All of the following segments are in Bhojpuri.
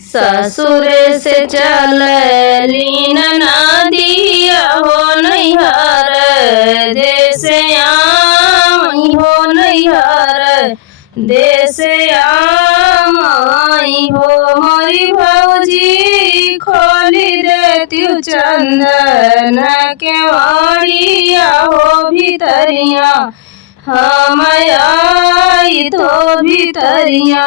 ससुर से चलली नदिया हो नैहर देश आई हो नैहर देश आई हो मोरी भौजी खोली देती चंदन के वाड़िया हो भीतरिया हम आई तो भीतरिया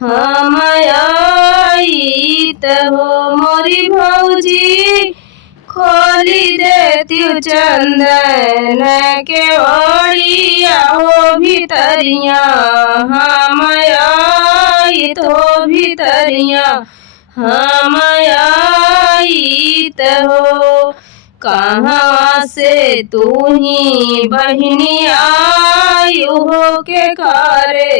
हम आई हो मोरी भौजी खोली देती चंदन के ओड़िया हो भीतरिया हम आई तो भीतरिया हम आई हो कहाँ से तू ही बहनी आई हो के करे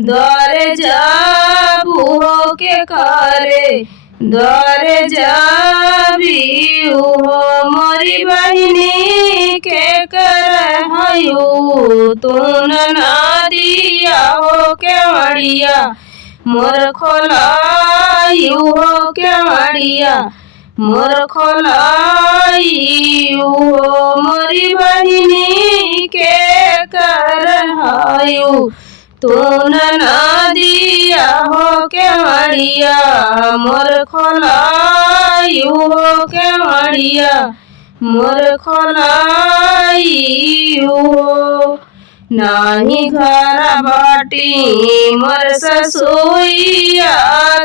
द्वार जाबू हो के करे द्वार जाबी हो मोरी बहनी के करहयू तू नदिया हो के मड़िया मोर खोलायू हो के मड़िया मोर खोलायू हो मोरी बहनी के करहयू तू नदिया हो के मड़िया मोर खोलायू हो के मड़िया मोर खोलायू हो नाही घर बाटी मोर ससुइया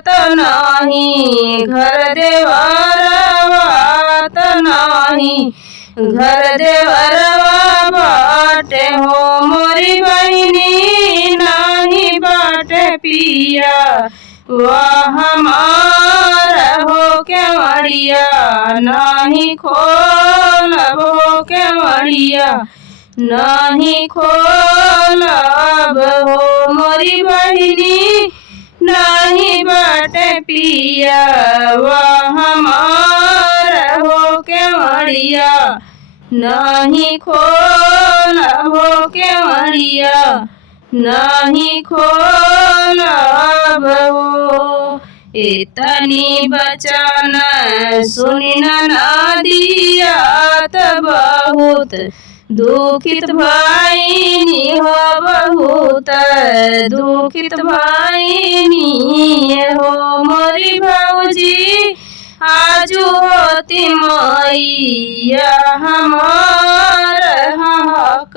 तो नाही घर देवरवा तो नाही घर देवरवा बाटे हो मोरी बहनी नाही बाटे पिया वह हमारा हो के मड़िया नाही खोलब हो के मड़िया नाही खोलब हो मोरी बहनी नाही बाटे पिया वह हमारा हो के मड़िया नाही खोलब हो के मड़िया नाही खोलब हो इतनी बचन सुनी नदिया त बहुत दुखित भैनी हो बहुत दुखित भैनी हो मोरी भौजी आजू होती मैया हमार हक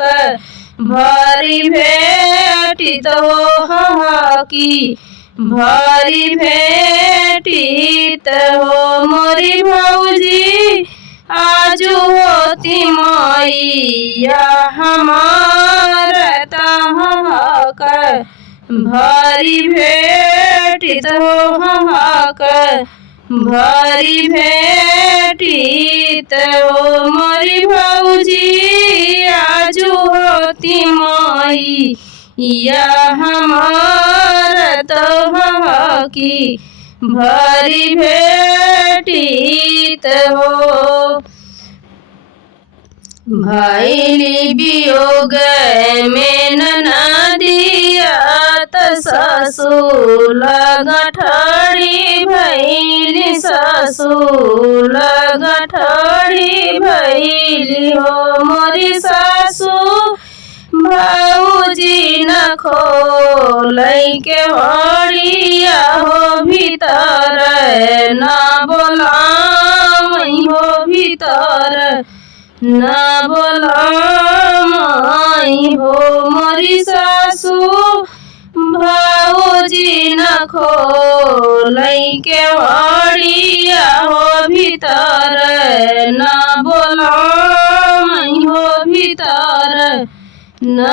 भरी भेटी तो हकी भरी भेटी तो मोरी भौजी आजू होती मैया हमार तहक भरी भेटी तो हक भरी भेटी तो मोरी भौजी आजू होती मैया हमार तो की भरी भेटी हो भैली वियोग में नदिया त ससुर गठड़ी भैली ससुर गठड़ी भैली हो मोरी सासू भौजी न खोलै के वड़िया हो भीतर न बोलाई हो भीतर न बोलाई हो मोरी सासू भौजी न खोलै के वड़िया हो भीतर न बोलाई हो भीतर न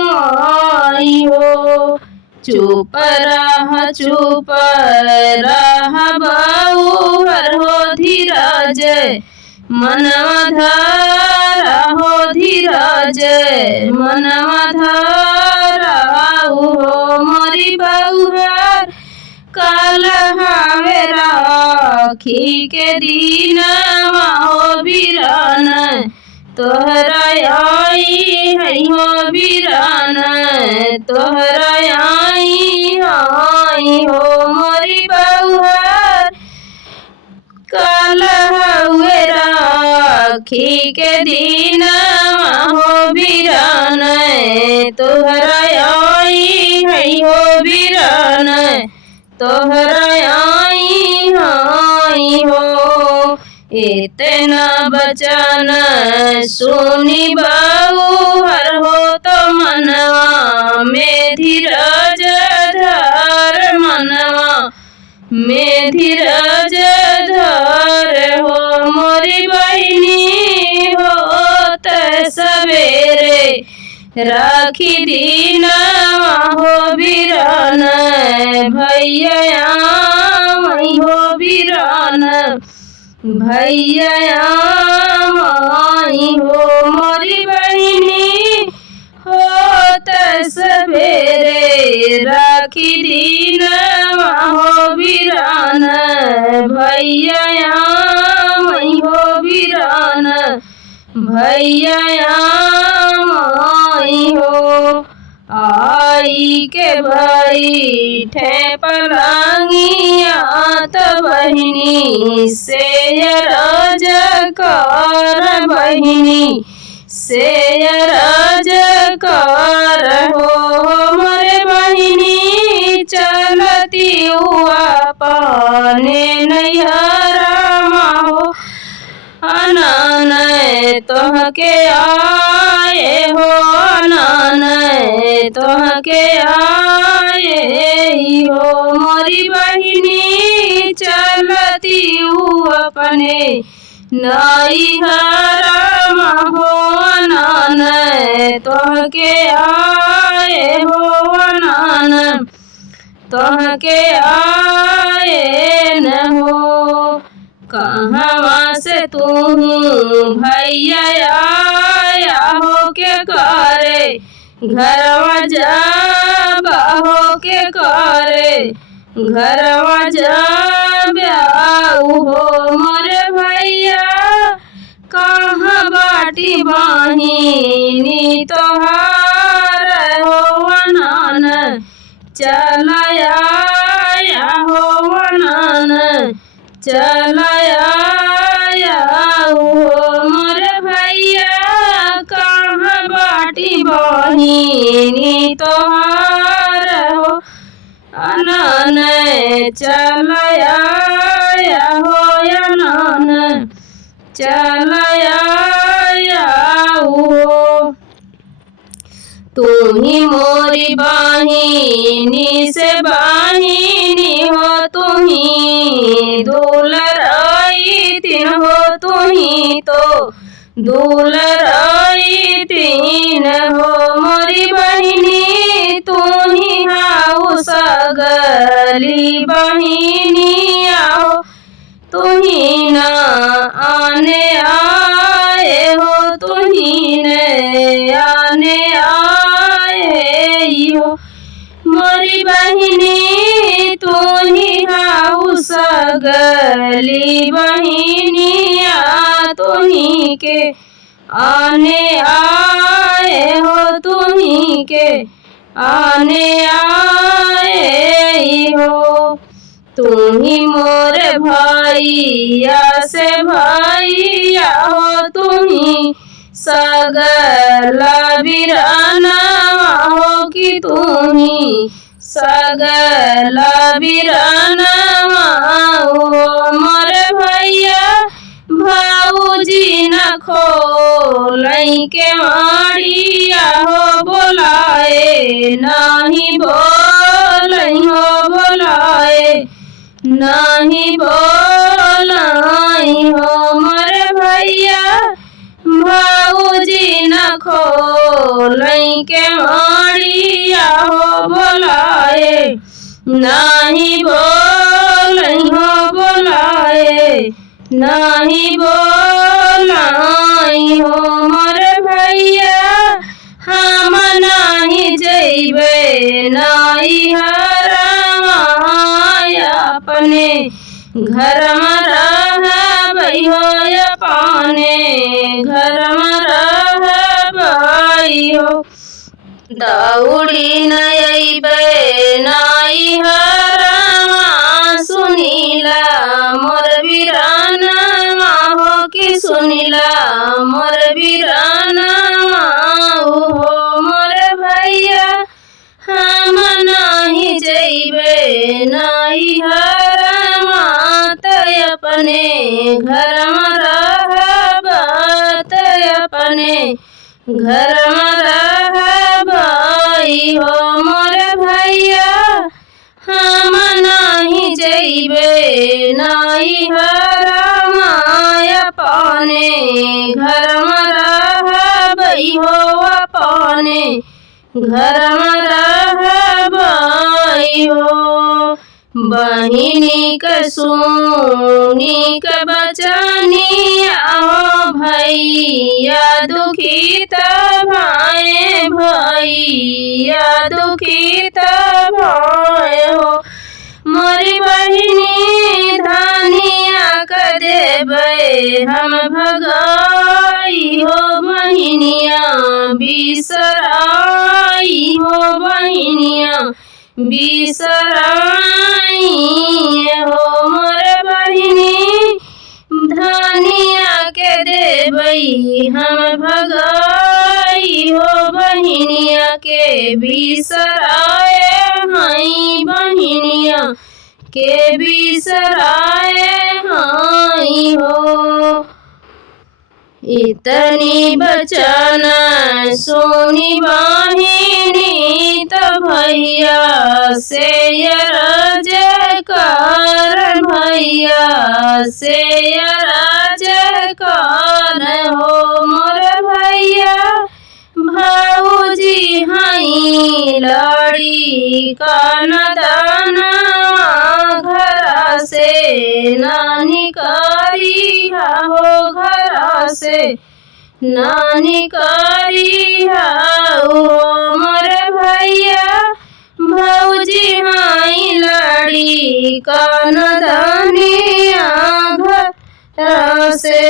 बोलाई हो चुप रह बहुर हो धीरज मनवा धारा हो धीरज मनवा धारा हो मोरी बहुर काल हवे राखी के दीनवा हो बीरन तोहरा आई है हो बीरन तोहरा आई हो राखी के दिन हो बिरान तोहरा आई है हो बिरान तोहरा आई हाई हो। इतना बचन सुनी बाऊ हर हो तो मनवा में धीरज धर मनवा में धीरज धर हो मोरी बहिनी हो त सवेरे राखी दिन हो बिरान भैया मई हो बिरान भैया मई हो मोरी बहिनी हो त सवेरे राखी दिन हो बिरान भैया मई हो बिरान भैया मई हो। आई के भाई ठे पलांगिया त बहिनी से राज कर बहिनी से राज कर हो मोरे बहिनी चलती हुआ पाने नैहरा हो अनन तोहके आए हो अनन तोहके आए हो मोरी बहिनी चलती हूँ अपने नैहरा हो अनन तोहके आए हो अनन तोहके आए न हो। कहवा से तू भैया आया हो के करे घरवा जा हो के करे घरवा जा हो मोरे भैया कहाँ बाटी बहिनी तोहार हो अनन चलाया हो अनन चलाया हो मोरे भैया कहाँ बाटी बहिनी तोहार हो अनन चलाया हो अनन चलाया हो। तू ही मोरी बहिनी से बहिनी हो तू ही दुलराई तीन हो तू ही तो दुलराई तीन हो मोरी बहिनी तू ही हाउ सगली बहिनी आओ तू ही ना आने आए हो तू ही ने आने हो मोरी बहिनी तू ही हाउ सगली बहिनिया तू ही के आने आए हो तू ही के आने आए हो। तू ही मोरे भैया से भैया हो तू ही सगला बिराना हो कि तू ही सगला बिराना हो मोरे भैया भाऊजी न खोलई के मारिया हो बोलाए नहीं बोलई हो बोलाए नहीं बोलाई हो मोरे भैया भाऊजी न खोलई के मारिया हो बोलाए नहीं बोलई हो बोलाए नहीं बोलाई हो मोरे भैया हम नहीं जइबे नहीं अपने घर में रहबई हो अपने घर में रहबई हो दौड़ी नइबे नाई हरवा सुनीला मोर बिराना हो कि सुनीला नहीं हर मात अपने घर में रहबत अपने घर में रहबई हो मोर भैया हम नहीं जइबे नहीं हर अपने घर में रहबई हो अपने घर में रहबई हो बहिनी के सुनी के बचनिया हो भैया दुखित भाई भैया दुखित भाई हो मोरी बहिनी धनिया के देबे हम भगाई हो बहिनिया बिसराई हो बहिनिया बिसराई हो मोर बहिनी धनिया के देबई हम भगाई हो बहिनिया के बिसराए हई बहिनिया के बिसराए हई हो इतनी बचन सुनी बहिनी तो भैया से अरज कर भैया से अरज कर हो मोर भैया भाऊजी हई लड़ी कनदाना घर से नानी करी हो घर से नानी करी हो मोर भैया भौजी हई लड़ी कनदानिया घर से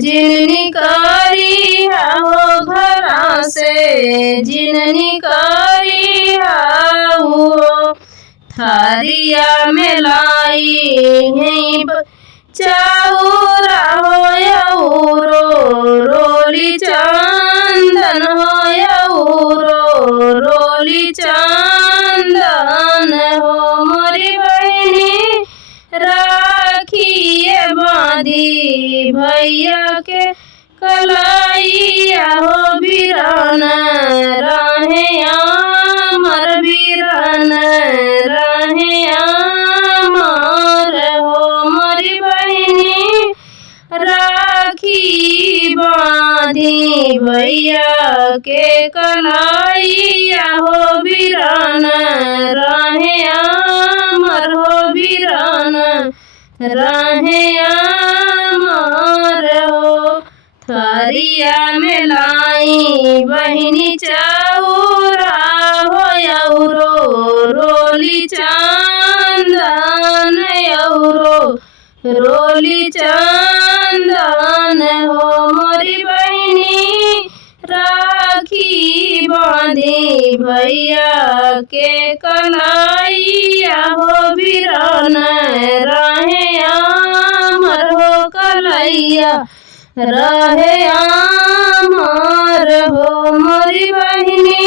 जिननी करी हो घर से जिननी करी हो थारिया में लाई है चाउरा हो यौरो रोली चंदन हो यौरो रोली चंदन हो मोरी बहिनी राखिए बांधी भैया के कलाइया हो बीरन रहे अमर बीरन रहे अमर हो मोरी बहिनी राखी बांधी भैया के कलाइया हो बीरन रहे अमर हो बीरन रहे अमर हो थारिया में लाई बहिनी चाउरा हो यौरो रोली चंदन यौरो रोली चंदन हो मोरी बहिनी राखी बांधी भैया के कलाइया हो बीरन रहे अमर हो कलैया रहे अमर हो मोरी बहिनी